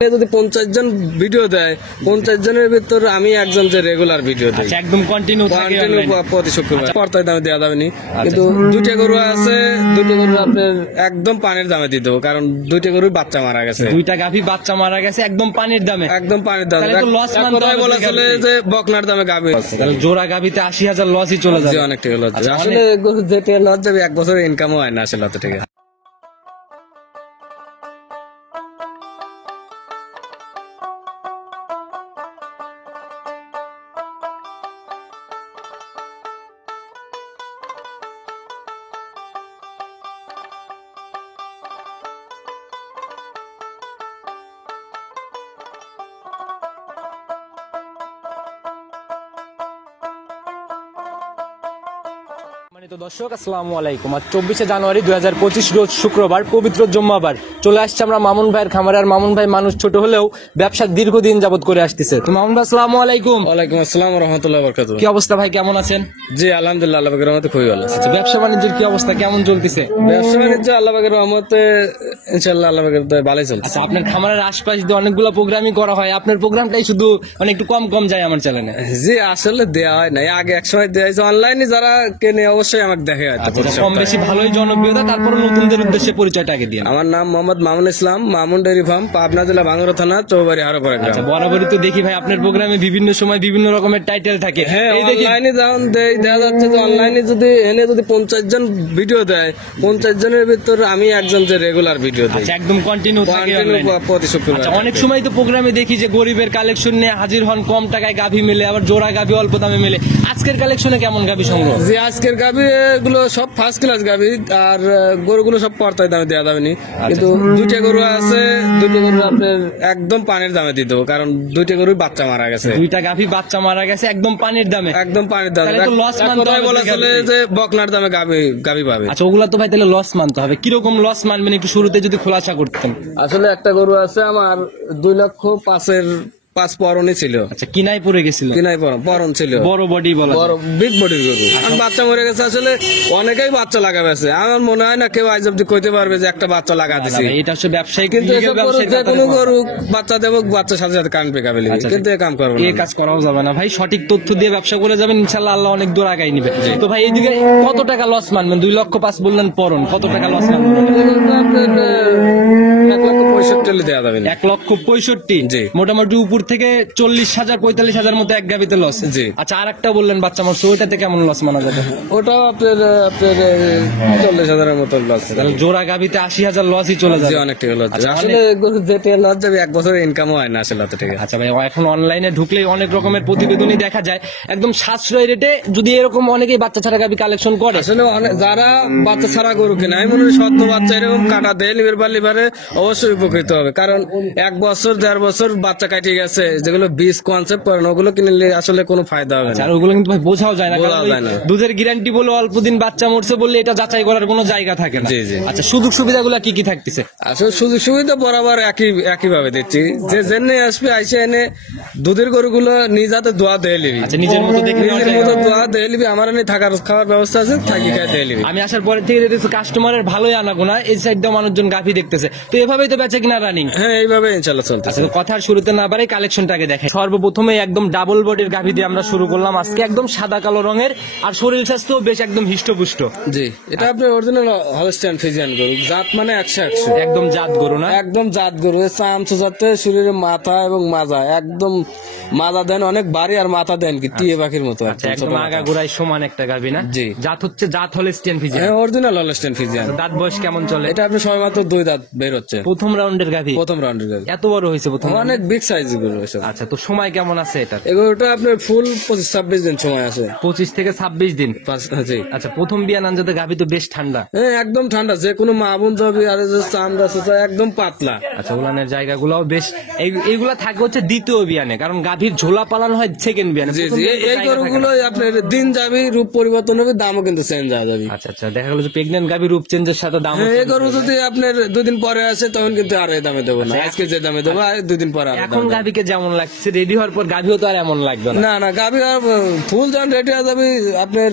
যদি 50 জন ভিডিও দেয়, 50 জনের ভিতর আমি একজন যে রেগুলার ভিডিও দেয়, একদম কন্টিনিউ প্রতি শুক্রবার পর্তায় দামে দেওয়া যাবে নি। কিন্তু দুইটা গরু আছে, দুটো গরু আপনার একদম পানির দামে দিয়ে দেবো, কারণ দুইটা গরু বাচ্চা মারা গেছে, দুইটা গাভী বাচ্চা মারা গেছে একদম পানির দামে, একদম পানির দামে। তাহলে তো লস মানতে হবে বলা চলে যে বকনার দামে গাভী, তাহলে জোড়া গাভীতে 80,000 লসই চলে যাবে। অনেক টাকা লস যাবে আসলে, গরু যে টাকা লস যাবে এক বছরের ইনকামও হয় না আসলে অত টাকা। তো দর্শক আসসালামু আলাইকুম। আজ 24শে জানুয়ারি 2025 রোজ শুক্রবার, পবিত্র জুম্মাবার। চলে আসছে আমরা মামুন ভাইয়ের খামারে। আর মামুন ভাই মানুষ ছোট হলেও ব্যবসা দীর্ঘদিন যাবত করে আসতেছে। তো মামুন ভাই আসসালামু আলাইকুম। ওয়ালাইকুম আসসালাম ওয়া রাহমাতুল্লাহি ওয়া বারাকাতুহু। কি অবস্থা ভাই, কেমন আছেন? জি আলহামদুলিল্লাহ, আল্লাহ পাকের রহমতে খুবই ভালো আছে। ব্যবসা বাণিজ্যের কি অবস্থা, কেমন চলতেছে? ব্যবসা বাণিজ্য আল্লাহ পাকের রহমতে ইনশাআল্লাহ আল্লাহ পাকের দয়ায় ভালোই চলছে। আচ্ছা, আপনার খামারের আশপাশ দিয়ে অনেকগুলো প্রোগ্রামই করা হয়, আপনার প্রোগ্রামটাই শুধু মানে একটু কম কম যায় আমার চ্যানেলে। জি আসলে দেওয়া হয় না, আগে এক সময় দেওয়া হয়েছে, অনলাইনে যারা কেনে অবশ্যই আমাকে দেখে। কম বেশি ভালোই জনপ্রিয়তা, তারপর নতুনদের উদ্দেশ্যে পরিচয়টা আগে দিয়ে। আমার নাম মোহাম্মদ মামুন ইসলাম, মামুন ডেয়ারি ফার্ম, পাবনা জেলা ভাঙ্গুড়া থানা, চৌবাড়ি হারোপাড়া গ্রাম। আচ্ছা, বরাবরই তো দেখি ভাই আপনার প্রোগ্রামে বিভিন্ন সময় বিভিন্ন রকমের টাইটেল থাকে। হ্যাঁ, এই দেখি অনলাইনে যেমন দেখা যাচ্ছে যে অনলাইনে যদি এনে যদি 50 জন ভিডিও দেয়, 50 জনের ভিতর আমি একজন যে রেগুলার ভিডিও দেয়, একদম কন্টিনিউ থাকে প্রতি শুক্রবার। আচ্ছা, অনেক সময় তো প্রোগ্রামে দেখি যে গরিবের কালেকশন নিয়ে হাজির হন, কম টাকায় গাভী মেলে, আবার জোড়া গাভী অল্প দামে মেলে। আজকের কালেকশনে কেমন গাভী সংগ্রহ? যে আজকের গাভী গুলো সব ফার্স্ট ক্লাস গাভী, আর গরুগুলো সব পর্তায় দামে দেওয়া যাবে নি। কিন্তু দুইটা গরু আছে, দুটো গরু আপনার একদম পানির দামে দিয়ে দেবো, কারণ দুইটা গরু বাচ্চা মারা গেছে, দুইটা গাভী বাচ্চা মারা গেছে একদম পানির দামে, একদম পানির দামে। তাহলে তো লস মানতে হবে বলা চলে যে বকনার দামে গাভী পাবে। আচ্ছা, ওগুলা তো ভাই তাহলে লস মানতে হবে। কিরকম লস মানবেন একটু শুরুতে যদি খোলাসা করতেন। আসলে একটা গরু আছে আমার 2,05,000 5 পরনে ছিল। আচ্ছা, কিনাই পড়ে গেছিল, কিনাই পরন ছিল, বড় বডি বলা, বড় বিগ বডির গরু, আর বাচ্চা মরে গেছে। আসলে অনেকেই বাচ্চা লাগাবে আছে, আমার মনে হয় না কেউ আজ অব্দি কইতে পারবে যে একটা বাচ্চা লাগা দিছি। এটা হচ্ছে ব্যবসায়ী, কিন্তু যে কোনো গরু বাচ্চা দেবো, বাচ্চার সাথে সাথে কান পেকা ফেলি, কিন্তু এ কাম করবো না, এই কাজ করাও যাবে না ভাই। সঠিক তথ্য দিয়ে ব্যবসা করে যাবেন, ইনশাল্লাহ আল্লাহ অনেক দূর আগাই নিবে। তো ভাই এইদিকে কত টাকা লস মানবেন? 2,05,000 বললেন পরন, কত টাকা লস মানবেন? 1,65,000 দেওয়া যাবে। 1,65,000 জি, মোটামুটি উপর থেকে 40,000 45,000 মতো এক গাবিতে লস। জি। আচ্ছা, আর একটা বললেন বাচ্চা মারছে, ওইটাতে কেমন লস মানা যাবে? ওটাও আপনার 40,000 মতো লস। তাহলে জোড়া গাবিতে 80,000 লসই চলে যাবে, অনেক টাকা লস। আসলে গরু যে টাকা লস যাবে এক বছরের ইনকামও হয় না আসলে অত টাকা। আচ্ছা ভাই, এখন অনলাইনে ঢুকলেই অনেক রকমের প্রতিবেদনই দেখা যায়, একদম সাশ্রয় রেটে যদি এরকম অনেকেই বাচ্চা ছাড়া গাবি কালেকশন করে। আসলে যারা বাচ্চা ছাড়া গরু কেনে, আমি মনে করি সদ্য বাচ্চা এরকম কাটা দেয় লিভারে অবশ্যই উপকৃত হবে, কারণ 1 বছর 1.5 বছর বাচ্চা কাটিয়ে গেছে, যেগুলো 20 কনসেপ্ট করেন ওগুলো কিনলে আসলে কোনো ফায়দা হবে না। আর ওগুলো কিন্তু ভাই বোঝাও যায় না, বোঝাও যায় না। দুধের গ্যারান্টি বলে অল্প দিন বাচ্চা মরছে বললে এটা যাচাই করার কোনো জায়গা থাকে না। জি জি। আচ্ছা, সুযোগ সুবিধাগুলো কি কি থাকতেছে? আসলে সুযোগ সুবিধা বরাবর একই ভাবে দিচ্ছি, যে জেনে আসবে আইসে এনে দুধের গরুগুলো নিজ হাতে দোয়া দিয়ে নিবি। আচ্ছা, নিজের মতো দেখে নিজের মতো দোয়া দিয়ে নিবি, আমার এনে থাকার খাওয়ার ব্যবস্থা আছে, থাকি খাই দিয়ে নিবি। আমি আসার পরে থেকে দেখতেছি কাস্টমারের ভালোই আনাগোনা, এই সাইড দিয়ে মানুষজন গাভী দেখতেছে, তো এভাবেই তো বেচা কিনা রানিং। হ্যাঁ, এইভাবে ইনশাল্লাহ চলতেছে। আচ্ছা, কথার শুরুতে না বারে কালেকশনটাকে দেখে। সর্বপ্রথমে একদম ডাবল বডির গাভী দিয়ে আমরা শুরু করলাম আজকে, একদম সাদা কালো রঙের, আর শরীর স্বাস্থ্য বেশ একদম হিষ্টপুষ্ট। জি, এটা আপনার অরিজিনাল হলস্টাইন ফ্রিজিয়ান গরু, জাত মানে 100 একদম জাত গরু না? একদম জাত গরু, চামচু জাতে, শরীরে মাথা এবং মাজা একদম, মাজা দেন অনেক বাড়ি আর মাথা দেন কি টিয়ে পাখির মতো, একদম আগা গোড়ায় সমান একটা গাভী না? জি। জাত হচ্ছে জাত Holstein Friesian, original Holstein Friesian. দাঁত বয়স কেমন চলে? এটা আপনি সবাই মাত্র 2 দাঁত বের হচ্ছে, প্রথম রাউন্ডের গাভী, প্রথম রাউন্ডের গাভী। এত বড় হয়েছে প্রথম? অনেক বিগ সাইজ গরু হয়েছে। আচ্ছা, তো সময় কেমন আছে এটা? এগুলোটা আপনার ফুল 25-26 দিন সময় আছে। 25 থেকে 26 দিন। জি। আচ্ছা, প্রথম বিয়ান আনজাতে গাভী তো বেশ ঠান্ডা। হ্যাঁ, একদম ঠান্ডা, যে কোনো মা বোন যাবে, আর চামড়া একদম পাতলা। আচ্ছা, উলানের জায়গাগুলোও বেশ, এইগুলা থাকে হচ্ছে দ্বিতীয় বিয়ানে, কারণ গাভীর ঝোলা পালানো হয় সেকেন্ড বিয়ানে। জি জি, এই গরুগুলো আপনার দিন যাবে, রূপ পরিবর্তন হবে, দামও কিন্তু চেঞ্জ হয়ে যাবে। আচ্ছা আচ্ছা, দেখা গেল যে প্রেগন্যান্ট গাভী রূপ চেঞ্জের সাথে দাম। এই গরু যদি আপনার 2 দিন পরে আসে তখন কিন্তু আর এই দামে দেবো না, আজকে যে দামে দেবো আর 2 দিন পর আর এখন গাভীকে যেমন লাগছে রেডি হওয়ার পর গাভীও তো আর এমন লাগবে না। না না গাভী ফুল যখন রেডি হয়ে যাবে আপনার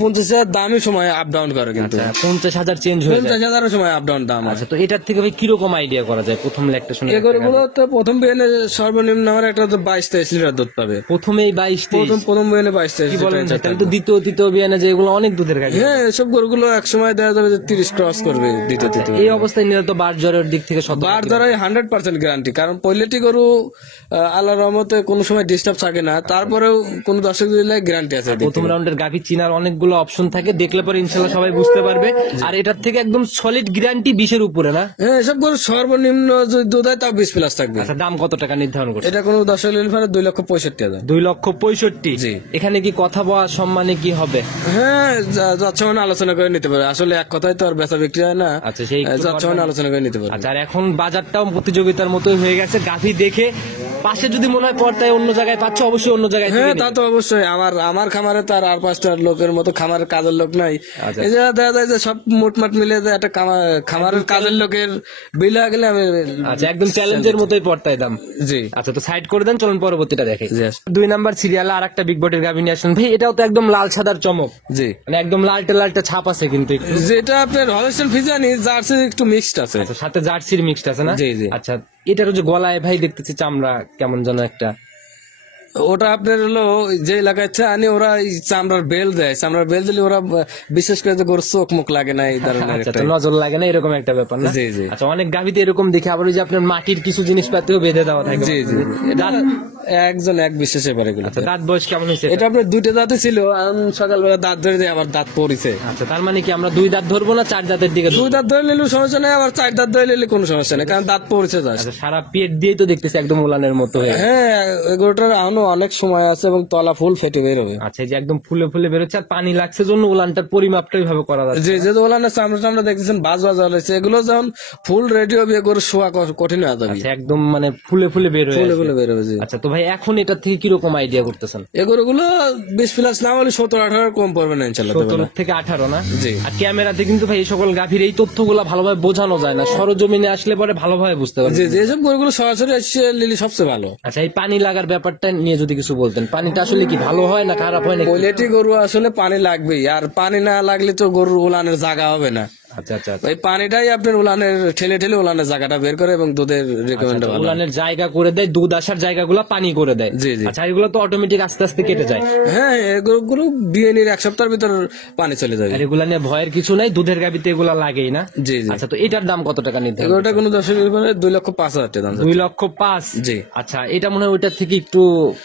50,000 দামই সময় আপ ডাউন করে, কিন্তু 50,000 চেঞ্জ হয়ে যায়। 50,000 সময় আপ ডাউন দাম আছে। আচ্ছা, তো এটার থেকে ভাই কিরকম আইডিয়া করা যায় প্রথম ল্যাকটেশন? এগুলো তো প্রথম বিয়ানে সর্বনিম্ন আমার একটা তো 22-23 লিটার দুধ পাবে। প্রথমেই 22-23? প্রথম বিয়ানে 22-23 কি বলেন? লিটার। তাহলে তো দ্বিতীয় তৃতীয় বিয়ানে যেগুলো অনেক দুধের গাভী। হ্যাঁ, এসব গরুগুলো এক সময় দেখা যাবে যে 30 ক্রস করবে দ্বিতীয় তৃতীয়। এই অবস্থায় নিলে তো বার জ্বরের দিক থেকে বার দ্বারাই 100% গ্যারান্টি, কারণ পৈলেটি গরু আল্লাহর রহমতে কোনো সময় ডিস্টার্ব থাকে না, তারপরেও কোন দর্শক দিলে গ্যারান্টি আছে। প্রথম রাউন্ডের গাভী চিনার অনেকগুলো অপশন থাকে, দেখলে পরে ইনশাল্লাহ সবাই বুঝতে পারবে। আর এটার থেকে একদম সলিড গ্যারান্টি 20-এর উপরে না? হ্যাঁ, এসব গরু সর্বনিম্ন যদি দুধ হয় তাও 20+ থাকবে। আচ্ছা, দাম কত টাকা নির্ধারণ করছে? এটা কোনো দর্শক নিলে 2,65,000। 2,65,000? জি। এখানে কি কথা বলা সম্মানে কি হবে? হ্যাঁ, যাচ্ছে মানে আলোচনা করে নিতে পারে, আসলে এক কথায় তো আর বেচা বিক্রি হয় না। আচ্ছা, সেই একটু যাচ্ছে মানে আলোচনা করে নিতে পারে। আচ্ছা, আর এখন বাজারটাও প্রতিযোগিতার মতোই হয়ে গেছে। গাভী দেখে পাশে যদি মনে হয় পর্দায় অন্য জায়গায় পাচ্ছ, অবশ্যই অন্য জায়গায় হ্যাঁ, থেকে তা নিবে। তো অবশ্যই। আমার খামারে তো আর 5টা লোকের মতো খামারের কাজের লোক নাই। আচ্ছা। এই যে দেখা যায় যে সব মোটমাট মিলে যে একটা খামারের কাজের লোকের বিল হয়ে গেলে আমি। আচ্ছা, একদম চ্যালেঞ্জের মতোই পর্দায় দাম। জি আচ্ছা, তো সাইড করে দেন, চলুন পরবর্তীটা দেখে। জি 2 নাম্বার সিরিয়ালে আর একটা বিগ বটের গাভী নিয়ে আসেন ভাই। এটাও তো একদম লাল সাদার চমক, জি। মানে একদম লালটে লালটে ছাপ আছে কিন্তু একটু। যেটা আপনার হলস্টেইন ফ্রিজিয়ান জার্সি একটু মিক্সড আছে। আচ্ছা, সাথে জার্সির মিক্সড আছে না? জি, জি। আচ্ছা, এটারও যে গলায় ভাই দেখতেছি চামড়া কেমন যেন একটা। ওটা আপনার হলো যে এলাকায় আনি ওরা এই চামড়ার বেল দেয়, চামড়ার বেল দিলে ওরা বিশেষ করে যে গরুর চোখ মুখ লাগে না, এই ধরনের আচ্ছা, একটা। তো নজর লাগে না এরকম একটা ব্যাপার না? জি, জি। আচ্ছা, অনেক গাভীতে এরকম দেখে, আবার ওই যে আপনার মাটির কিছু জিনিসপাতিও বেঁধে দেওয়া থাকে। জি জি, এটা একজন এক বিশেষে পারে এগুলো। আচ্ছা, দাঁত বয়স কেমন হয়েছে? এটা আপনার 2টা দাঁতে ছিল, সকালবেলা দাঁত ধরে দিয়ে আবার দাঁত পড়িছে। আচ্ছা, তার মানে কি আমরা 2 দাঁত ধরবো না 4 দাঁতের দিকে 2 দাঁত ধরে নিলেও সমস্যা নেই, আবার 4 দাঁত ধরে নিলে কোনো সমস্যা নেই, কারণ দাঁত পড়ছে জাস্ট। আচ্ছা, সারা পেট দিয়েই তো দেখতেছি একদম উলানের মতো হয়ে। হ্যাঁ, এগুলোটার এখনো অনেক সময় আছে এবং তলা ফুল ফেটে বেরোবে। আচ্ছা, এই যে একদম ফুলে ফুলে বেরোচ্ছে, আর পানি লাগছে জন্য উলানটার পরিমাপটা ওইভাবে করা যাচ্ছে। যে যে ওলানের চামড়া টামড়া দেখতেছেন বাজ হয়েছে, এগুলো যখন ফুল রেডি হবে গরু শোয়া কঠিন হয়ে যাবে, আচ্ছা, একদম মানে ফুলে ফুলে বের হয়ে ফুলে আসবে। ফুলে বেরোবে। জি। আচ্ছা, তো ভাই এখন এটার থেকে কিরকম আইডিয়া করতেছেন? এই গরুগুলো 20+ না হলে 17-18 কম পড়বে না ইনশাল্লাহ। 17 থেকে 18 না? জি। আর ক্যামেরাতে কিন্তু ভাই এই সকল গাভীর এই তথ্যগুলো ভালোভাবে বোঝানো যায় না, সরজমিনে আসলে পরে ভালোভাবে বুঝতে পারবে। যে যেসব গরুগুলো সরাসরি এসে নিলে সবচেয়ে ভালো। আচ্ছা, এই পানি লাগার ব্যাপারটা নিয়ে যদি কিছু বলতেন, পানিটা আসলে কি ভালো হয় না খারাপ হয় না? পৈলেটি গরু আসলে পানি লাগবেই, আর পানি না লাগলে তো গরুর উলানের জায়গা হবে না। আচ্ছা আচ্ছা এই পানিটাই আপনার উলানের ঠেলে ঠেলে উলানের জায়গাটা বের করে এবং দুধের রেকমেন্ড ভালো। উলানের জায়গা করে দেয়, দুধ আসার জায়গাগুলো পানি করে দেয়। জি, জি। আচ্ছা, এগুলো তো অটোমেটিক আস্তে আস্তে কেটে যায়। হ্যাঁ, এই গরুগুলো বিয়েনির 1 সপ্তাহের ভিতর পানি চলে যাবে। আর এগুলা নিয়ে ভয়ের কিছু নাই, দুধের গাভীতে এগুলা লাগেই না? জি জি। আচ্ছা, তো এটার দাম কত টাকা নির্ধারণ? এগুলোটা কোনো দর্শকের উপরে 2,05,000 টাকা দাম। 2,05,000? জি। আচ্ছা, এটা মনে হয় ওইটার থেকে একটু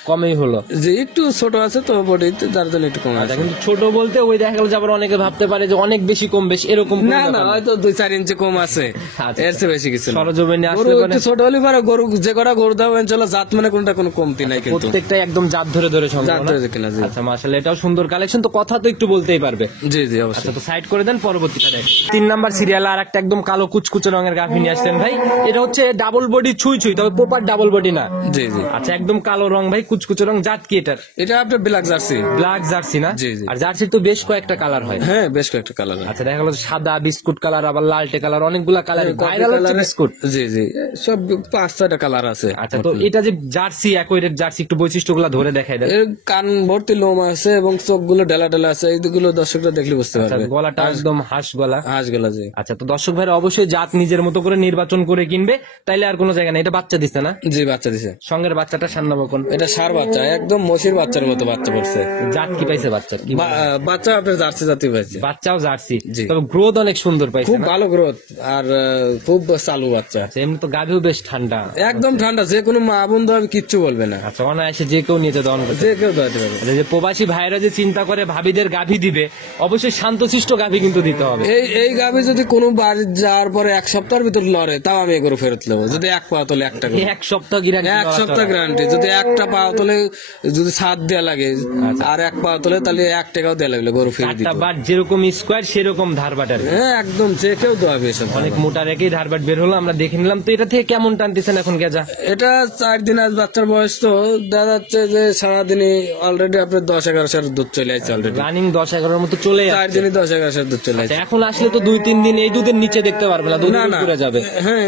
কমই হলো। যে একটু ছোট আছে তো বডি, তার জন্য একটু কম আছে। আচ্ছা, কিন্তু ছোট বলতে ওই দেখা গেল যে আবার অনেকে ভাবতে পারে যে অনেক বেশি কম বেশি, এরকম কোনো না না, ব্যাপার না। হয়তো 2-4 ইঞ্চি কম আছে, আচ্ছা, এর চেয়ে বেশি কিছু না। সরজমিনে গরু আসলে পরে একটু ছোট হলে পারে, গরু যে কটা গরু দাও ইনশাল্লাহ জাত মানে কোনটা কোনো কমতি নাই কিন্তু। প্রত্যেকটাই একদম জাত ধরে ধরে সম্ভব জাত না? ধরে কিনা, জি। আচ্ছা, মাশাআল্লাহ, এটাও সুন্দর কালেকশন, তো কথা তো একটু বলতেই পারবে। জি জি, আচ্ছা, অবশ্যই। তো সাইড করে দেন, পরবর্তীটা দেখ। 3 নাম্বার সিরিয়ালে আর একটা একদম কালো কুচকুচে রঙের গাভী নিয়ে আসলেন ভাই। এটা হচ্ছে ডাবল বডি ছুঁই ছুঁই, তবে প্রপার ডাবল বডি না। জি জি। আচ্ছা, একদম কালো রং ভাই, কুচকুচে রং, জাত কি এটার? এটা আপনার ব্ল্যাক জার্সি। ব্ল্যাক জার্সি না? জি, জি। আর জার্সির তো বেশ কয়েকটা কালার হয়। হ্যাঁ, বেশ কয়েকটা কালার। আচ্ছা, দেখা গেল সাদা বিস্কুট কালার, আবার লালটে কালার, অনেকগুলা কালার। ভাইরাল হচ্ছে বিস্কুট। জি জি, সব 5-6টা কালার আছে। আচ্ছা, তো এটা যে জার্সি, একই জার্সি, একটু বৈশিষ্ট্যগুলো ধরে দেখাই দেন। এর কান ভর্তি লোম আছে এবং চোখগুলো ঢেলা ঢেলা আছে, এইগুলো দর্শকরা দেখলে বুঝতে আচ্ছা, পারবে। গলাটা একদম হাঁস গলা। হাঁসগুলো, জি। আচ্ছা, তো দর্শক ভাইরা অবশ্যই জাত নিজের মতো করে নির্বাচন করে কিনবে, তাইলে আর কোনো জায়গা নেই। এটা বাচ্চা দিচ্ছে না? জি, বাচ্চা দিছে। সঙ্গের বাচ্চাটা সান্নাবকন। এটা ষাঁড় বাচ্চা, একদম মসির বাচ্চার মতো বাচ্চা পড়ছে। জাত কি পাইছে বাচ্চা? কি বাচ্চা আপনার জার্সি জাতি পাইছে। বাচ্চাও জার্সি, জি। তবে গ্রোথ অনেক সুন্দর পাইছে খুব না? ভালো গ্রোথ আর খুব চালু বাচ্চা। আচ্ছা, এমনি তো গাভীও বেশ ঠান্ডা, একদম ঠান্ডা, যে কোনো মা বোন ধর কিচ্ছু বলবে না, আচ্ছা, অনায়াসে যে কেউ নিতে দহন করতে। যে কেউ ধরতে পারবে। আচ্ছা, যে প্রবাসী ভাইরা যে চিন্তা করে ভাবিদের গাভী দিবে, অবশ্যই শান্তশিষ্ট গাভী কিন্তু দিতে হবে। এই গাভী যদি কোনো বাড়ি যাওয়ার পরে 1 সপ্তাহের ভিতর লড়ে, তাও আমি এগুলো ফেরত নেবো। যদি 1 পা তোলে 1 টাকা, 1 সপ্তাহ গ্যারান্টি। 1 সপ্তাহ গ্যারান্টি। যদি 1টা পা তোলে, যদি 7 দেওয়া লাগে আর 1 পা তোলে, তাহলে 1 টাকাও দেওয়া লাগলো গরু ফেরত দিতে। বাট যেরকম স্কোয়ার সেরকম ধার বাটার। হ্যাঁ, হ্যাঁ একদম যে কেউ দোয়াবে এসব। অনেক মোটা রেখেই ধারবাট বের হলো, আমরা দেখে নিলাম। তো এটা থেকে কেমন টানতেছেন এখন গেজা? এটা 4 দিন আজ বাচ্চার বয়স, তো দেখা যাচ্ছে যে সারাদিনই অলরেডি আপনার 10-11 দুধ চলে আসছে অলরেডি। রানিং 10-11 মতো চলে 4 দিনই 10-11 দুধ চলে আসছে। এখন আসলে তো 2-3 দিন এই দুধের নিচে দেখতে পারবে না, দুধ না না পুরো যাবে। হ্যাঁ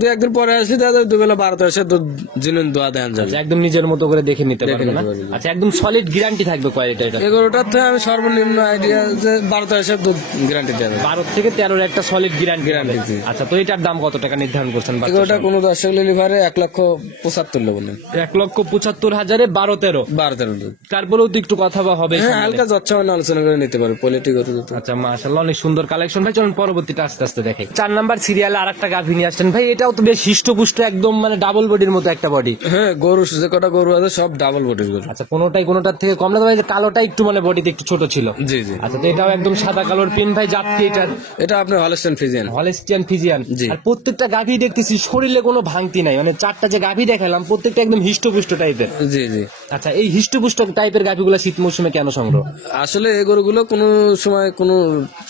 2-1 দিন পরে আসি দাদা, দুবেলা 12-13 দুধ জিনুন দোয়া দেন যাবে। একদম নিজের মতো করে দেখে নিতে পারবে না। নিতে পারবে। আচ্ছা, একদম সলিড গ্যারান্টি থাকবে কোয়ালিটি এটা? এগারোটার থেকে আমি সর্বনিম্ন আইডিয়া যে 12-13 দুধ গ্যারান্টি দেবে। 12 থেকে 13 একটা সলিড গ্যারান্টি। জি। আচ্ছা, তো এটার দাম কত টাকা নির্ধারণ করছেন? এগারোটা কোনো দর্শক লিভারে 1,75,00,000 বলেন। 1,75,000 12-13। 12-13 দুধ। তারপরেও তো একটু কথা বা হবে। হ্যাঁ হালকা যচ্ছা মানে আলোচনা করে নিতে পারবে কোয়ালিটি কত দুধ। আচ্ছা, মাশাআল্লাহ অনেক সুন্দর কালেকশন ভাই। চলুন পরবর্তীটা আস্তে আস্তে দেখে। 4 নাম্বার সিরিয়ালে আরেকটা গাভী নিয়ে আসছেন ভাই। এটাও তো বেশ হিষ্টপুষ্ট, একদম মানে ডাবল বডির মতো একটা বডি। হ্যাঁ গরু যে কটা গরু আছে সব ডাবল বডির গরু। আচ্ছা, কোনোটার থেকে কম না ভাই? যে কালোটা একটু মানে বডিতে একটু ছোট ছিল। জি জি। আচ্ছা, তো এটাও একদম সাদা কালোর পিন ভাই। জাত কি এটা? এটা আপনার হলস্টাইন ফ্রিজিয়ান। Holstein Friesian. জি। আর প্রত্যেকটা গাভী দেখতেছি শরীরে কোনো ভাঙতি নাই, মানে 4টা যে গাভী দেখালাম প্রত্যেকটা একদম হিষ্টপুষ্ট টাইপের। জি জি। আচ্ছা, এই হিষ্টপুষ্ট টাইপের গাভীগুলো শীত মৌসুমে কেন সংগ্রহ? আসলে এই গরুগুলো কোনো সময় কোনো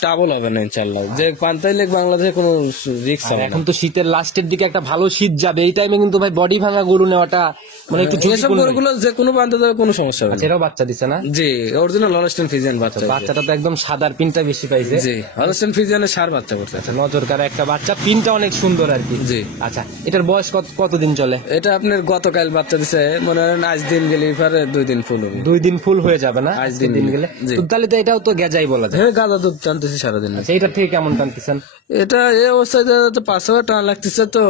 টাবল হবে না ইনশাল্লাহ, যে পান্তাই লেক বাংলাদেশে কোনো রিস্ক আর হবে না। এখন তো শীতের লাস্টের দিকে একটা ভালো শীত যাবে, এই টাইমে কিন্তু ভাই বডি ভাঙা গরু নেওয়াটা মানে একটু এসব ঝুঁকিপূর্ণ। গরুগুলো যে কোনো পান্তা দেবে কোনো সমস্যা হবে না। আচ্ছা, এটাও বাচ্চা দিছে না? জি অরিজিনাল হলস্টাইন ফ্রিজিয়ান বাচ্চা। বাচ্চাটা তো একদম সাদার পিনটা বেশি পাইছে। জি হলস্টাইন ফ্রিজিয়ানের সার বাচ্চা করছে। আচ্ছা, নজর কারা একটা বাচ্চা, পিনটা অনেক সুন্দর আর কি। জি। আচ্ছা, এটার বয়স কতদিন চলে? এটা আপনার গতকাল বাচ্চা দিছে, মনে হয় আজ দিন গেলে পরে 2 দিন ফুল হবে। 2 দিন ফুল হয়ে যাবে না? আজ 2 দিন গেলে। জি। তো তাহলে তো এটাও তো গেজাই বলা যায়। হ্যাঁ গাঁদা দুধ টানতেছি সারাদিন। আচ্ছা, এটার থেকে কেমন টানতেছেন? এটা এই অবস্থায় তো 500 টান লাগতেছে, তো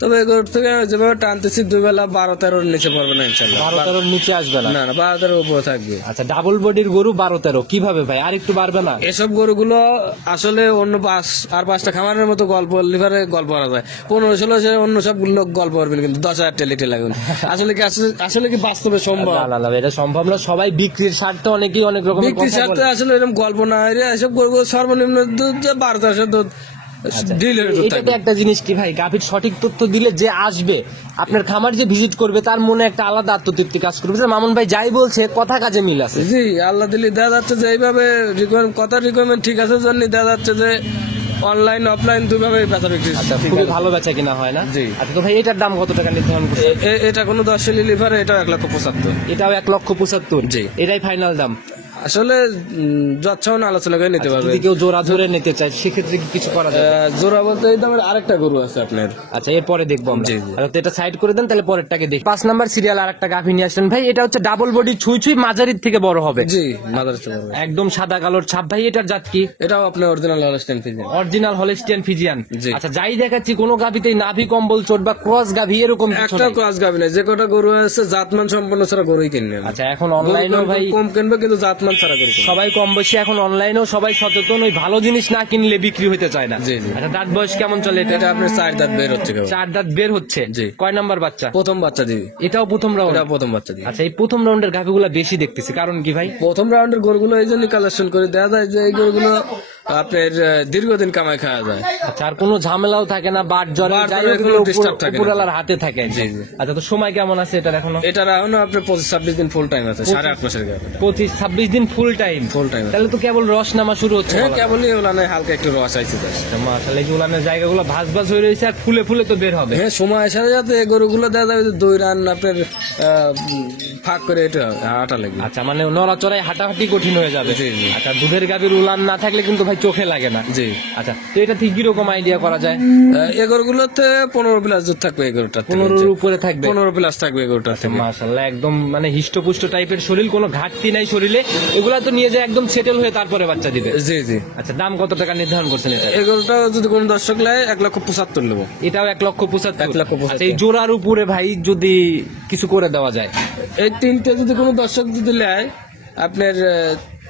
তবে এগুলোর থেকে যেভাবে টানতেছি 2 বেলা 12-13 নিচে পড়বে না ইনশাল্লাহ। 12-13 নিচে আসবে না? না না 12-13 উপরে থাকবে। আচ্ছা, ডাবল বডির গরু 12-13 কিভাবে ভাই? আর একটু বাড়বে না? এসব গরুগুলো আসলে অন্য 5-5টা খামারের মতো গল্প লিভারে গল্প করা যায়। 15-16 সে অন্য সব লোক গল্প করবেন, কিন্তু 10,000 টেলিটে লাগবে। আসলে কি বাস্তবে সম্ভব? না না না, এটা সম্ভব না। সবাই বিক্রির স্বার্থে অনেকেই অনেক রকমের বিক্রির কথা সাথে বলে। আসলে এরকম গল্প না হয় রে, এসব গরুগুলো সর্বনিম্ন দুধ যে 12-13 দুধ ডিলের দুধ এটাতে থাকবে। একটা জিনিস কি ভাই, গাভীর সঠিক তথ্য দিলে যে আসবে আপনার খামার যে ভিজিট করবে তার মনে একটা আলাদা আত্মতৃপ্তি কাজ করবে যে মামুন ভাই যাই বলছে কথা কাজে মিল আছে। জি আল্লাহ দিলি দেখা যাচ্ছে যে এইভাবে কথা রিকোয়ারমেন্ট ঠিক আছে জন্য দেখা যাচ্ছে যে অনলাইন অফলাইন দুভাবে বেচা বিক্রি। আচ্ছা, খুবই ভালো বেচা কিনা হয় না? জি। আচ্ছা, তো ভাই এটার দাম কত টাকা নির্ধারণ করছে? এটা কোনো 10 লিভারে এটা 1,75,000। এটাও 1,75,000। জি। এটাই ফাইনাল দাম? আসলে যচ্ছাও আলোচনা করে নিতে পারবে। যদি কেউ জোড়া ধরে নিতে চায় সেক্ষেত্রে কি কিছু করা যাবে? জোড়া বলতে এই দামের আরেকটা গরু আছে আপনার। আচ্ছা, এরপরে দেখবো আমরা। জি, জি। আচ্ছা, তো এটা সাইড করে দেন, তাহলে পরেরটাকে দেখি। 5 নাম্বার সিরিয়াল আর একটা গাভী নিয়ে আসলেন ভাই। এটা হচ্ছে ডাবল বডি, ছুঁই ছুঁই মাঝারির থেকে বড় হবে। জি মাদারচা বলবে। একদম সাদা কালোর ছাপ ভাই। এটার জাত কি? এটাও আপনার original Holstein Friesian. Original Holstein Friesian. জি। আচ্ছা, যাই দেখাচ্ছি কোনো গাভীতেই নাভি কম্বল চোট বা ক্রস গাভী এরকম কিছু একটা নাই। কাজ গাবি না, যে কটা গরু আছে জাতমান সম্পন্ন ছাড়া গরুই কিনবে না। আচ্ছা, এখন অনলাইনেও ভাই কম কিনবে কিন্তু জাতমান ছাড়া গরু কিনবে। সবাই কম বেশি এখন অনলাইনেও সবাই সচেতন, ওই ভালো জিনিস না কিনলে বিক্রি হতে চায় না। জি, জি। আচ্ছা, দাঁত বয়স কেমন চলে এটা? এটা আপনার 4 দাঁত বের হচ্ছে কেবল। 4 দাঁত বের হচ্ছে। জি। কয় নাম্বার বাচ্চা? প্রথম বাচ্চা দিবি। এটাও প্রথম রাউন্ড? এটা প্রথম বাচ্চা দিবি। আচ্ছা, এই প্রথম রাউন্ডের গাভীগুলা বেশি দেখতেছি, কারণ কি ভাই? প্রথম রাউন্ডের গরুগুলো এই জন্য কালেকশন করে দেখা যায় যে এই গরুগুলো আপনার দীর্ঘদিন কামাই খাওয়া যায়। আচ্ছা, আর কোনো ঝামেলাও থাকে না, বাট জ্বরে বাট যাই জ্বরে হোক কোনো disturb থাকে না। উপরওয়ালার হাতে থাকে। জি, জি। আচ্ছা, তো সময় কেমন আছে এটার এখনো? এটার এখনো আপনার 25-26 দিন ফুল টাইম আছে, 8.5 মাসের গাভী। 25-26 দিন ফুল টাইম। Full time. তাহলে তো কেবল রস নামা শুরু হচ্ছে। হ্যাঁ কেবলই ওলানে হালকা একটু রস আইছে তার। মাশাআল্লাহ, এই উলানের জায়গাগুলো ভাঁজ ভাঁজ হয়ে রয়েছে আর ফুলে ফুলে তো বের হবে। হ্যাঁ সময় সাথে সাথে এই গরুগুলো দেখা যাবে যে 2 রান আপনার ফাঁক করে এটা হাঁটা লাগবে। আচ্ছা, মানে নড়াচড়ায় হাঁটাহাঁটি কঠিন হয়ে যাবে। জি, জি। আচ্ছা, দুধের গাভীর উলান না থাকলে কিন্তু ভাই চোখে লাগে না। জি। আচ্ছা, তো এটা ঠিক কিরকম আইডিয়া করা যায়? এই গরুগুলোতে 15 প্লাস দুধ থাকবে এই গরুটা। 15-র উপরে থাকবে। 15 প্লাস থাকবে এই গরুটা থেকে। মাশাআল্লাহ, একদম মানে হিষ্টপুষ্ট টাইপের শরীর, কোনো ঘাটতি নাই শরীরে। এগুলা তো নিয়ে যায় একদম সেটেল হয়ে তারপরে বাচ্চা দিবে। জি জি। আচ্ছা, দাম কত টাকা নির্ধারণ করছেন এটা? এই গরুটা যদি কোনো দর্শক নেয় 1,75,000 নেবো। এটাও 1,75,000। 1,75,000। আচ্ছা, এই জোড়ার উপরে ভাই যদি কিছু করে দেওয়া যায়? এই 3টে যদি কোনো দর্শক যদি নেয় আপনার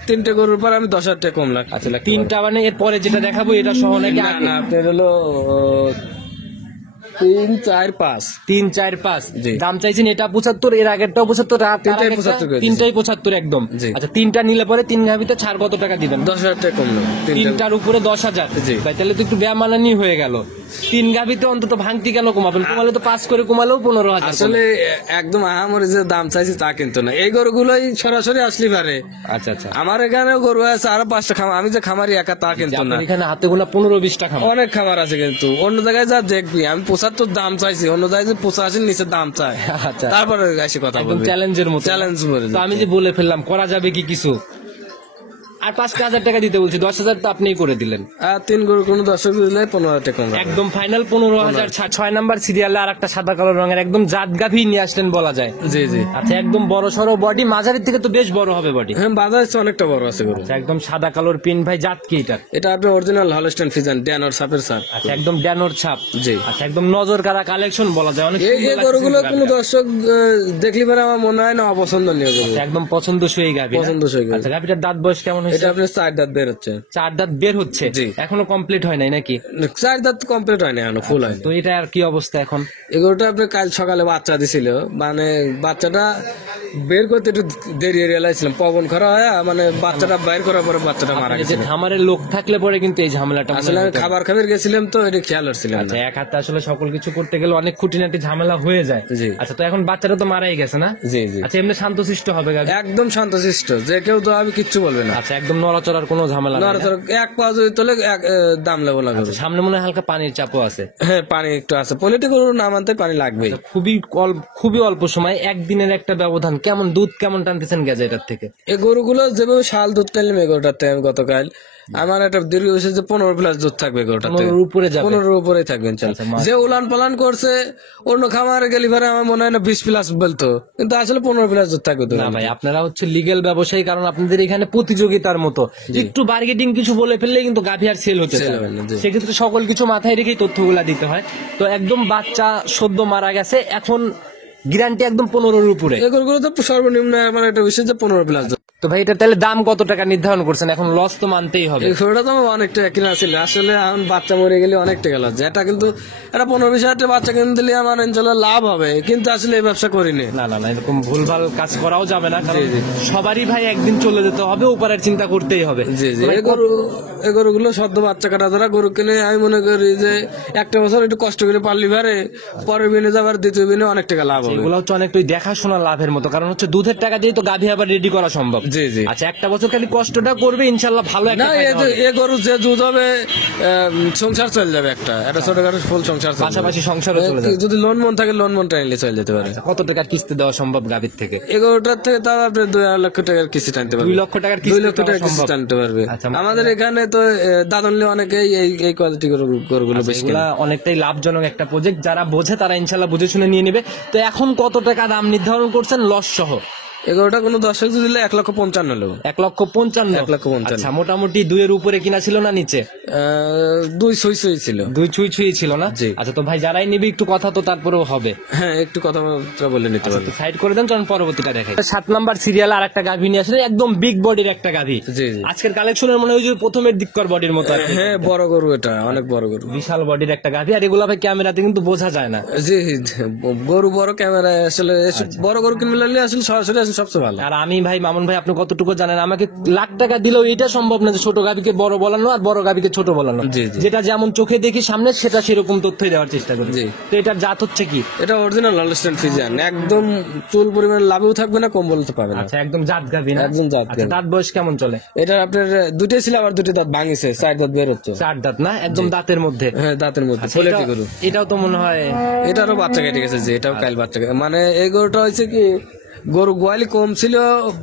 3টে গরুর পর আমি 10,000 টাকা কম লাগবে। আচ্ছা, 3টা মানে এরপরে যেটা দেখাবো এটা সহ নাকি না আগে? না আপনার হলো 3, 4, 5 3, 4, 5 জি। দাম চাইছেন এটা 75, এর আগেরটাও 75, তিনটাই 75 করে দিয়েছি। তিনটাই 75 একদম। জি। আচ্ছা, তিনটা নিলে পরে 3 গাভিতে ছাড় কত টাকা দিবেন? 10,000 টাকা কম নেব তিনটার উপরে 10,000। জি। ভাই তাহলে তো একটু বেমানানি হয়ে গেল। 3 গাভিতে অন্তত ভাঙতি কেন কমাবেন? কমালে তো 5 করে কমালেও 15,000। আসলে একদম আহামরি যে দাম চাইছি তা কিন্তু না, এই গরুগুলোই সরাসরি আসলি পারে। আচ্ছা আচ্ছা, আমার এখানে গরু আছে আরো 5টা খামার, আমি যে খামারি একা তা কিন্তু না, আপনার এখানে হাতে গোনা 15-20 টাকা। অনেক খামার আছে। কিন্তু অন্য জায়গায় যা দেখবি আমি 75 দাম চাইছি, অন্য জায়গায় যে 85 নিচে দাম চাই, আচ্ছা, তারপরে এসে কথা একদম বলবি। চ্যালেঞ্জের মতো। চ্যালেঞ্জ মরে তো আমি যে বলে ফেললাম, করা যাবে কি কিছু? আর 5,000 টাকা দিতে বলছি, 10,000 তো আপনিই করে দিলেন। আর 3 গরু কোনো দর্শক দিলে 15,000 টাকা কম রাখবো। একদম ফাইনাল 15,000। 6 নাম্বার সিরিয়ালে আর একটা সাদা কালো রঙের একদম জাত গাভী নিয়ে আসলেন বলা যায়। জি জি। আচ্ছা, একদম বড় সড়ো বডি, মাঝারির থেকে তো বেশ বড় হবে বডি। হ্যাঁ, বাজারে তো অনেকটা বড় আছে গরু। আচ্ছা, একদম সাদা কালোর পিন। ভাই জাত কি এটা? এটা আপনার অরিজিনাল হলস্টাইন ফ্রিজিয়ান ড্যানর সাপের সাপ। আচ্ছা, একদম ড্যানোর ছাপ। জি। আচ্ছা, একদম নজর কাড়া কালেকশন বলা যায়। অনেক এই সুন্দর এই লাগছে গরুগুলো গাভীটা। কোনো দর্শক দেখলি পরে আমার মনে হয় না অপছন্দনীয় গরু। আচ্ছা, একদম পছন্দসই গাভী না? পছন্দসই গাভী। আচ্ছা, গাভীটার দাঁত বয়স কেমন হয়েছে? এটা আপনার 4 দাঁত বের হচ্ছে। 4 দাঁত বের হচ্ছে। জি। এখনো কমপ্লিট হয় নাই নাকি? 4 দাঁত কমপ্লিট হয়নি এখনো, ফুল হয়নি। তো এটা আর কি অবস্থা এখন? এই গরুটা আপনি কাল সকালে বাচ্চা দিছিল, মানে বাচ্চাটা বের করতে একটু দেরি রিয়েলাইছিলাম, পবন খরা হয়, মানে বাচ্চাটা বাইর করার পরে বাচ্চাটা মারা এই যে গেছে। খামারের লোক থাকলে পরে কিন্তু এই ঝামেলাটা মনে আসলে আমি হতো না। খাবার খাবার গেছিলাম তো এটা খেয়াল হচ্ছিলাম আচ্ছা, না। এক হাতে আসলে সকল কিছু করতে গেলে অনেক খুঁটিনাটি ঝামেলা হয়ে যায়। জি। আচ্ছা, তো এখন বাচ্চাটা তো মারাই গেছে না? জি জি। আচ্ছা, এমনি শান্তশিষ্ট হবে গাভী? একদম শান্তশিষ্ট, যে কেউ তো আমি কিচ্ছু বলবে না। আচ্ছা, একদম নড়াচড়ার কোনো ঝামেলা নাই না? নড়াচড়া এক পা যদি তোলে দাম লেবো না গরু। সামনে মনে হয় হালকা পানির চাপও আছে। হ্যাঁ, পানি একটু আছে, পলিটি গরু না মানতে পানি লাগবেই। খুবই অল্প সময়, একদিনের একটা ব্যবধান। কেমন দুধ কেমন টানতেছেন গেছে এটার থেকে? এই গরুগুলো যেভাবে শাল দুধ টানলাম এই গরুটাতে আমি গতকাল, আমার একটা দীর্ঘ বিশেষ যে 15+ দুধ থাকবে গরুটাতে। 15 উপরে যাবে? 15 উপরে থাকবে ইনশাল্লাহ। যে উলান পালান করছে অন্য খামারে গেলি পরে আমার মনে হয় না 20+ বলতো, কিন্তু আসলে 15+ দুধ থাকবে তো। না ভাই, আপনারা হচ্ছে লিগেল ব্যবসায়ী, কারণ আপনাদের এখানে প্রতিযোগিতার মতো একটু বার্গেটিং কিছু বলে ফেললে কিন্তু গাভী আর সেল হতে চায় Sell হবে না, জি। সেক্ষেত্রে সকল কিছু মাথায় রেখেই তথ্যগুলা দিতে হয়। তো একদম বাচ্চা সদ্য মারা গেছে, এখন গ্যারান্টি একদম 15-র উপরে। এই গরুগুলো তো সর্বনিম্ন আমার একটা বিশেষ যে 15+ দুধ। তো ভাই এটা তাহলে দাম কত টাকা নির্ধারণ করছেন? এখন লস তো মানতেই হবে। এই গরুটা তো আমার অনেক টাকা কিনা ছিল, আসলে এখন বাচ্চা মরে গেলে অনেক টাকা লাগছে। এটা কিন্তু এটা 15-20 হাজার বাচ্চা কিনে দিলে আমার ইনশাল্লাহ লাভ হবে, কিন্তু আসলে এই ব্যবসা করিনি। না না না, এরকম ভুলভাল কাজ করাও যাবে না, কারণ সবারই ভাই একদিন চলে যেতে হবে, উপরের চিন্তা করতেই হবে। জি জি। ভাই, এই গরুগুলো সদ্য বাচ্চা কাটা ধরা গরু কিনে আমি মনে করি যে একটা বছর একটু কষ্ট করে পারলি পারে, পরের বিনে যাবার দ্বিতীয় বিনে অনেক টাকা লাভ হবে। এগুলো হচ্ছে অনেকটা ওই দেখাশোনা লাভের মতো, কারণ হচ্ছে দুধের টাকা দিয়ে তো গাভী আবার রেডি করা সম্ভব। জি জি। আচ্ছা, একটা বছর খালি কষ্টটা করবে, ইনশাল্লাহ ভালো একটা না, ফায়দা হবে। এ গরু যে দুধ হবে সংসার চলে যাবে, একটা ছোটখাটো ফুল সংসার চলে যাবে। পাশাপাশি সংসারও চলে যাবে। যদি লোন মন থাকে লোন মনটা নিলে চলে যেতে পারে। কত টাকার কিস্তি দেওয়া সম্ভব গাভীর থেকে? এই গরুটার থেকে তাও আপনি 2 লক্ষ টাকার কিস্তি টানতে পারবে। 2 লক্ষ টাকার 2 কিস্তি লক্ষ টাকার কিস্তি সম্ভব? টানতে পারবে। আচ্ছা, আমাদের এখানে তো দাদনলি অনেকেই এই কোয়ালিটি গরুগুলো বেশি কিনে। এগুলা অনেকটাই লাভজনক একটা প্রজেক্ট, যারা বোঝে তারা ইনশাল্লাহ বুঝে শুনে নিয়ে নেবে। তো এখন কত টাকা দাম নির্ধারণ করছেন লস সহ? এগারোটা কোনো দর্শক দিলে 1,55,000 নেবো। 1,55,000? 1,55,000। আচ্ছা, মোটামুটি 2-এর উপরে কিনা ছিল না নিচে? 2 ছুঁই ছিল। 2 ছুঁই ছিল না? জি। আচ্ছা, তো ভাই যারাই নিবে একটু কথা তো তারপরেও হবে। হ্যাঁ, একটু কথাবার্তা বলে নিতে পারবে। সাইড করে দেন, চলুন পরবর্তীটা দেখাই। 7 নাম্বার সিরিয়াল আর একটা গাভী নিয়ে আসলে, একদম বিগ বডির একটা গাভী। জি জি। আজকের কালেকশনের মনে হয় ওই যে প্রথমের দিককার বডির মতো আর কি। হ্যাঁ, বড় গরু, এটা অনেক বড় গরু। বিশাল বডির একটা গাভী, আর এগুলা ভাই ক্যামেরাতে কিন্তু বোঝা যায় না। জি, গরু বড়, ক্যামেরায় আসলে বড় গরু কিনলে আসলে সরাসরি আসলে সবচেয়ে ভালো। আর আমি ভাই মামুন ভাই, আপনি কতটুকু জানেন, আমাকে লাখ টাকা দিলেও এটা সম্ভব না যে ছোট গাভীকে বড় বলানো আর বড় গাভীকে ছোট বলানো। জি, জি। যেটা যেমন চোখে দেখি সামনে, সেটা সেরকম তথ্যই দেওয়ার চেষ্টা করি। জি। তো এটার জাত হচ্ছে কি? এটা অরিজিনাল হলস্টাইন ফ্রিজিয়ান, একদম চুল পরিমাণ লাভেও থাকবে না, কম বলতে পারবে না। আচ্ছা, একদম জাত গাভী না? একদম জাত আচ্ছা, গাভী। দাঁত বয়স কেমন চলে? এটা আপনার 2টি ছিল, আবার 2টি দাঁত ভাঙিছে, 4 দাঁত বের হচ্ছে। 4 দাঁত না? একদম দাঁতের মধ্যে? হ্যাঁ, দাঁতের মধ্যে আচ্ছা, কোয়ালিটি গরু। এটাও তো মনে হয় এটারও বাচ্চা কেটে গেছে, যে এটাও কাল বাচ্চা মানে এই গরুটা হয়েছে কি, গরু গোয়ালি কম ছিল,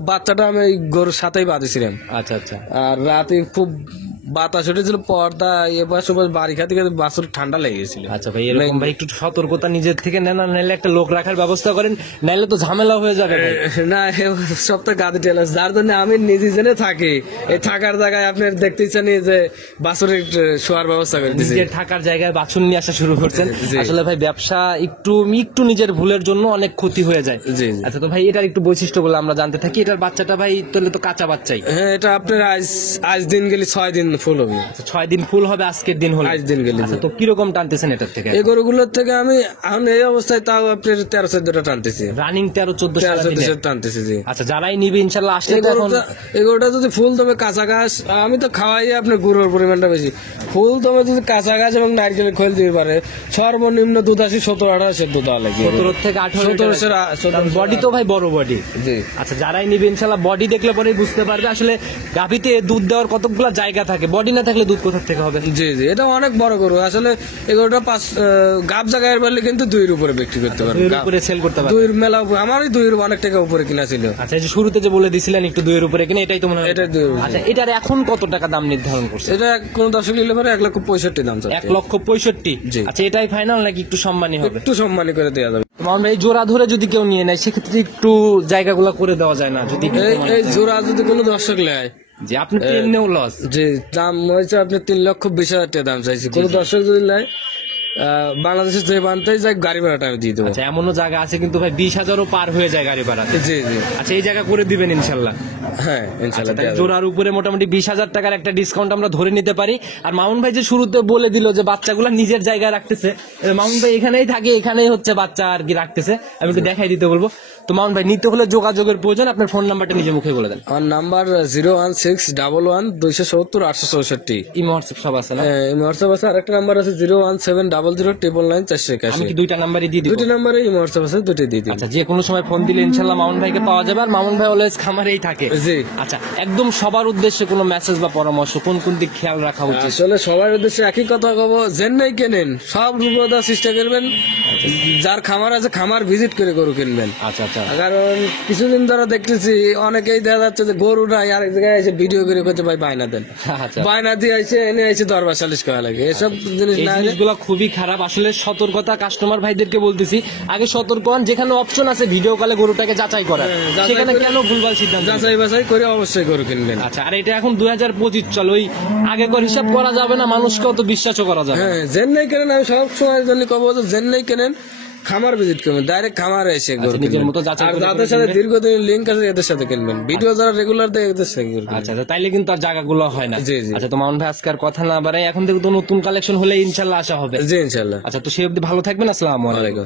বাচ্চাটা আমি এই গরুর সাথেই বাঁধেছিলাম। আচ্ছা আচ্ছা। আর রাতে খুব বাতাস উঠেছিল, পর্দা এবার সবাই বাড়ি খাতে খাতে বাছুর ঠান্ডা লেগে গেছিল। আচ্ছা ভাই, এরকম ভাই একটু সতর্কতা নিজের থেকে নেন, আর নাইলে একটা লোক রাখার ব্যবস্থা করেন, নাইলে তো ঝামেলা হয়ে যাবে ভাই। না, সব তো গাদি টেলাস, যার জন্য আমি নিজে জেনে থাকি। এই থাকার জায়গায় আপনার দেখতে ইচ্ছা নেই যে বাছুরের শোয়ার ব্যবস্থা করে দিয়েছি। নিজের থাকার জায়গায় বাছুর নিয়ে আসা শুরু করছেন। জি। আসলে ভাই ব্যবসা একটু নিজের ভুলের জন্য অনেক ক্ষতি হয়ে যায়। জি, জি। আচ্ছা, তো ভাই এটার একটু বৈশিষ্ট্য বলে আমরা জানতে থাকি। এটার বাচ্চাটা ভাই তাহলে তো কাঁচা বাচ্চাই? হ্যাঁ, এটা আপনার আজ দিন গেলে 6 দিন ফুল হবে। 6 দিন ফুল হবে আজকের দিন হলো। 5 দিন গেলে আচ্ছা, তো কিরকম টানতেছেন এটার থেকে? এই গরুগুলোর থেকে আমি এখন এই অবস্থায় তাও আপনার 13-14টা টানতেছি, রানিং 13-14 সারা দিনে। 13-14 টানতেছি জি। আচ্ছা, যারাই নিবে ইনশাল্লাহ আসলে এই তো এখন গরুটা যদি ফুল তবে কাঁচা ঘাস, আমি তো খাওয়াই আপনার গুঁড়োর পরিমাণটা বেশি, ফুল তবে যদি কাঁচা ঘাস এবং নারকেলের খোল দিতে পারে সর্বনিম্ন দুধ আসি 17-18 দুধ দেওয়া লাগে। 17 থেকে 18 17 বডি তো ভাই বড় বডি। জি। আচ্ছা, যারাই নিবে ইনশাল্লাহ বডি দেখলে পরেই বুঝতে পারবে আসলে গাভীতে দুধ দেওয়ার কতগুলো জায়গা থাকে, বডি না থাকলে দুধ কোথা থেকে হবে। জি জি, এটা অনেক বড় গরু আসলে। এই গরুটা 5 গাব জায়গায় বললে কিন্তু 2-এর উপরে বিক্রি করতে পারবে, দুইয়ের উপরে সেল করতে পারবে। 2-এর মেলা উপরে, আমারই 2-এর অনেক টাকা উপরে কিনা ছিল। আচ্ছা, এই যে শুরুতে যে বলে দিছিলেন একটু 2 এর উপরে কিনে, এটাই তো মনে হয়। এটা 2-এর উপরে। আচ্ছা, এটার এখন কত টাকা দাম নির্ধারণ করছে? এটা কোন দর্শক নিলে পরে 1,65,000 দাম চাচ্ছে। 1,65,000। জি। আচ্ছা, এটাই ফাইনাল নাকি একটু সম্মানী হবে? একটু সম্মানী করে দেওয়া যাবে। তোমার ভাই জোড়া ধরে যদি কেউ নিয়ে নেয় সেক্ষেত্রে একটু জায়গাগুলো করে দেওয়া যায় না যদি একটু কমানো এই যায়? জোড়া যদি কোনো দর্শক নেয়, জি, আপনি তো এমনিও লস। যে দাম হয়েছে আপনার 3,20,000 টাকা দাম চাইছি, কোনো দর্শক যদি নেয় বাংলাদেশের যে বানতেই যাই গাড়ি ভাড়াটা আমি দিয়ে দেবো। আচ্ছা, এমনও জায়গা আছে কিন্তু ভাই 20,000ও পার হয়ে যায় গাড়ি ভাড়া। জি জি, আচ্ছা, এই জায়গা করে দিবেন ইনশাল্লাহ। হ্যাঁ ইনশাল্লাহ তাই দেওয়া যাবে। জোড়ার উপরে মোটামুটি 20,000 টাকার একটা ডিসকাউন্ট আমরা ধরে নিতে পারি। আর মামুন ভাই যে শুরুতে বলে দিল যে বাচ্চাগুলো নিজের জায়গায় রাখতেছে, মামুন ভাই এখানেই থাকে, এখানেই হচ্ছে বাচ্চা আর কি রাখতেছে, আমি একটু দেখাই দিতে বলবো। তো মামুন ভাই নিতে হলে যোগাযোগের প্রয়োজন, আপনার ফোন নাম্বারটা নিজে মুখে বলে দেন। আমার নাম্বার 01611 270 264। ইমো হোয়াটসঅ্যাপ সব আছে না? হোয়াটসঅ্যাপ আছে, আরেকটা নাম্বার আছে 01700 999 আমি কি 2টা নাম্বারই দিয়ে দিব? দুটি নাম্বারে হোয়াটসঅ্যাপ আছে, দুটি দিয়ে দিন। আচ্ছা, যে কোনো সময় ফোন দিলে ইনশাল্লাহ মামুন ভাইকে পাওয়া যাবে। আর মামুন ভাই অলওয়েজ খামারেই থাকে। জি। আচ্ছা, একদম সবার উদ্দেশ্যে কোনো মেসেজ বা পরামর্শ, কোন কোন দিক খেয়াল রাখা উচিত? আসলে সবার উদ্দেশ্যে একই কথা কব, জেন্নাই কেনেন সব রূপ দেওয়ার চেষ্টা করবেন, যার খামার আছে খামার ভিজিট করে গরু কিনবেন। আচ্ছা আচ্ছা, কারণ কিছুদিন ধরে দেখতেছি অনেকেই দেখা যাচ্ছে যে গরু নাই, আরেক জায়গায় এসে ভিডিও করে করতে ভাই বায়না দেন, আচ্ছা, বায়না দিয়ে এসে এনে এসে দরবার সালিশ করা লাগে, এসব জিনিস এই না এনে- জিনিসগুলো খুবই খারাপ। আসলে সতর্কতা কাস্টমার ভাইদেরকে বলতেছি, আগে সতর্ক হন। যেখানে অপশন আছে ভিডিও কলে গরুটাকে যাচাই করার, যাচাই সেখানে করে- কেন ভুলভাল সিদ্ধান্ত নেবেন? যাচাই বাছাই করে অবশ্যই গরু কিনবেন। আচ্ছা, আর এটা এখন 2025 চল, ওই আগেকার হিসাব করা যাবে না, মানুষকে অত বিশ্বাসও করা যাবে না। হ্যাঁ, জেন্নাই কেনেন, আমি সব সময়ের জন্য কব যে জেন্নাই কেনেন, খামার ভিজিট করবেন, ডাইরেক্ট খামারে এসে গরু নিজের কিনবেন। মতো যাচাই আর করে যাদের সাথে দীর্ঘদিনের লিঙ্ক আছে এদের সাথে কিনবেন, ভিডিও যারা রেগুলার দেয় এদের সাথে কিনবেন। আচ্ছা, তাইলে কিন্তু আর জায়গাগুলো হয় না। জি, জি। আচ্ছা, তো মামুন ভাই আজকে আর কথা না বাড়াই, এখন থেকে তো নতুন কালেকশন হলে ইনশাল্লাহ আসা হবে। জি ইনশাল্লাহ। আচ্ছা, তো সেই অবধি ভালো থাকবেন। আসসালামু আলাইকুম।